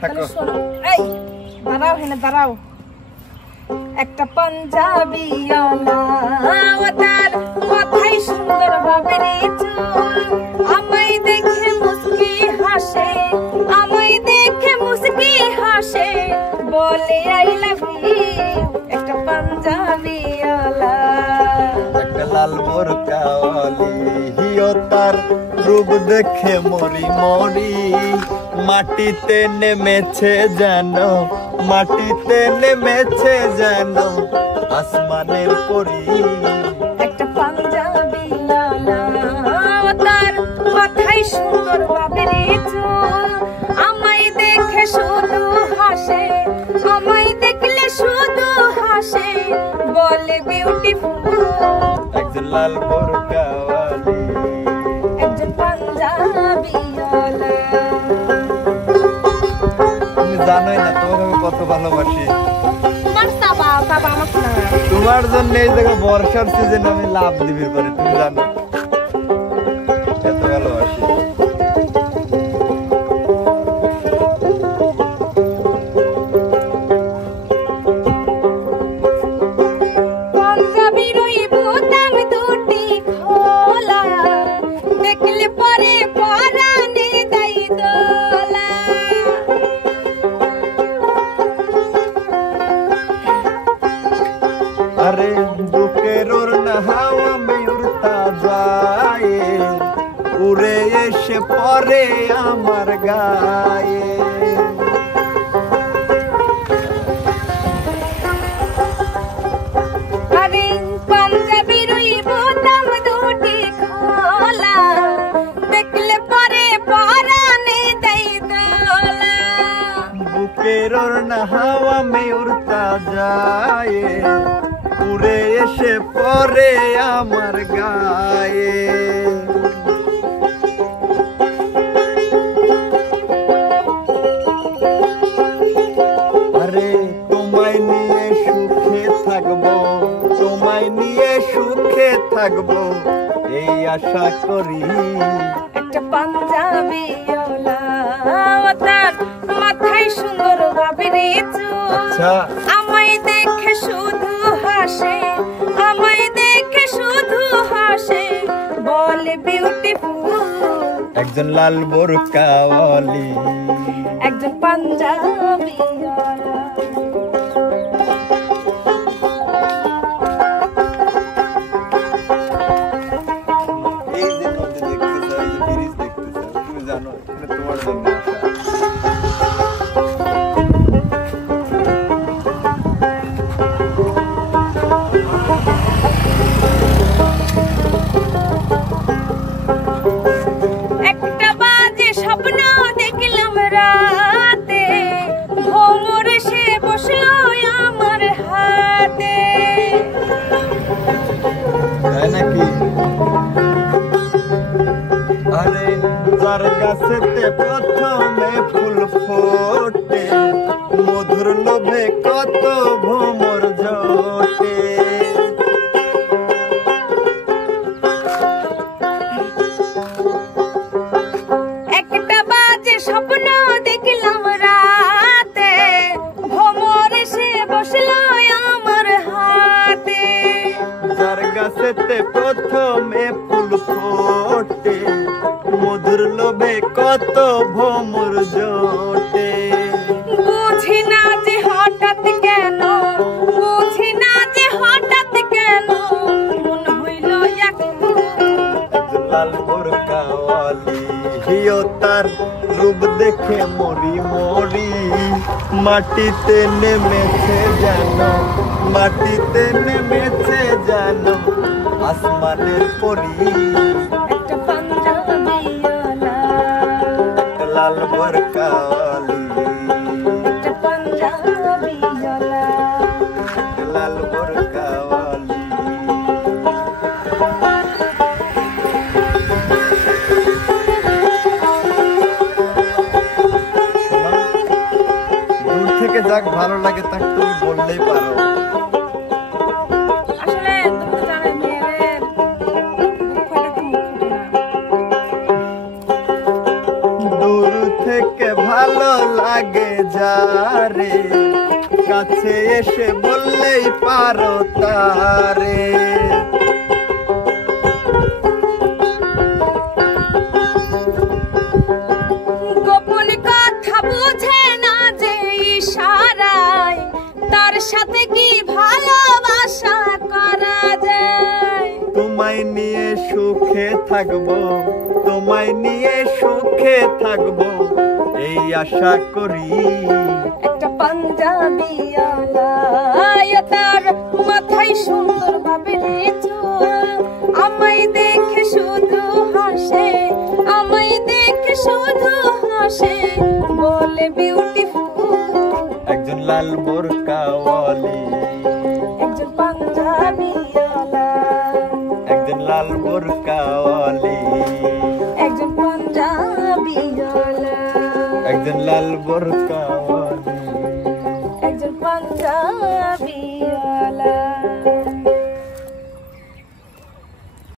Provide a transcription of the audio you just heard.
থাকো। এই দাঁড়াও, হেনে দাঁড়াও। একটা পাঞ্জাবিওয়ালা তার মাথায় সুন্দর বাবের চুল, আমায় দেখে মুস্কি হাসে, আমায় দেখে মুস্কি হাসে, বলে আই লাভ ইউ। একটা পাঞ্জাবিওয়ালা, একটা লাল বোরকাওয়ালি, হিও তার রূপ দেখে মরি মরি, মাটিতে নেমেছে যেন, মাটিতে নেমেছে যেন আসমানের পরি। একটা পাঞ্জাবিওয়ালা তার মাথায় সুন্দর বাবের চুল, আমায় দেখে শুধু হাসে, আমায় দেখলে শুধু হাসে, বলে বিউটিফুল। একজন লাল বোরকাওয়ালি, একজন পাঞ্জাবিওয়ালা। তুমি জানোই না তোমাকে আমি কত ভালোবাসি। তোমার সাবা সাবা আমার না, তোমার জন্য এই জায়গায় বর্ষার সিজন আমি লাভ দিবির পারি, তুমি জানো এত ভালোবাসি। পাঞ্জাবির ওই বোতাম দুটি খোলা, দেখলে পরে পরানে দেয় দোলা। আরে বুকের ওর না হাওয়া में उड़ता जाए, উড়ে এসে পরে আমার গায়ে। আরে পাঞ্জাবির ওই বোতাম দুটি খোলা, দেখলে পরে পরানে দেয় দোলা। বুকের ওর না হাওয়া में उड़ता जाए, উড়ে এসে পরে আমার গায়ে। আরে তোমায় নিয়ে সুখে থাকবো, তোমায় নিয়ে সুখে থাকবো এই আশা করি। একটা পাঞ্জাবিওয়ালা তার মাথায় সুন্দর বাবের চুল, আচ্ছা আমায় দেখে শুধু হাসে, আমায় দেখে শুধু হাসে, বলে বিউটিফুল। একজন লাল বোরকাওয়ালি, একজন পাঞ্জাবিওয়ালা। এই যে নদী দেখতেছ, এই যে ব্রিজ দেখতেছ, তুমি জানো এটা তোমার জন্য আসা। একটা বাজে স্বপ্ন দেখলাম রাতে, ভোমর সে বসলো আমার হাতে। তাই নাকি? আরে যার গাছেতে প্রথমে ফুল ফোটে, মধুর লোভে কত ভ্রমর জোটে। একটা বাজে স্বপ্ন দেখলাম রাতে, ভোমর সে বসলো আমার হাতে। যার গাছেতে প্রথমে ফুল ফোটে, মধুর লোভে কত ভ্রমর জোটে। বুঝি না যে হঠাৎ কেন, বুঝি না যে হঠাৎ কেন, মন হইল একটু। লাল বোরকাওয়ালি, হিও তার রূপ দেখে মরি মরি, মাটিতে নেমেছে যেন, মাটিতে নেমেছে যেন আসমানের পরি। একটা পাঞ্জাবিওয়ালা, একটা লাল বোরকাওয়ালি, একটা পাঞ্জাবিওয়ালা। একটা লাল বোরকাওয়ালি। দূর থেকে যাক ভালো লাগে তাকে তুমি বললেই পারো। আসলে তুমি তো জানোই মেয়েদের দুঃখ হলে তো মুখ ফুটে না। দূর থেকে ভালো লাগে যারে কাছে এসে বললেই পারো তারে। গোপন কথা বুঝে না যে ইশারায়, তার সাথে কি ভালোবাসা করা যায়। তোমায় নিয়ে সুখে থাকবো, তোমায় নিয়ে সুখে থাকবো এই আশা করি। একটা পাঞ্জাবিওয়ালা তার মাথায় সুন্দর ভাবে চুল, আমায় দেখে শুধু হাসে, আমায় দেখে শুধু হাসে, বলে বিউটিফুল। একজন লাল বোরকাওয়ালি, একজন পাঞ্জাবিওয়ালা, একজন লাল বোরকাওয়ালি, একজন পাঞ্জাবিওয়ালা, একজন লাল বোরকাওয়ালি, একজন পাঞ্জাবিওয়ালা।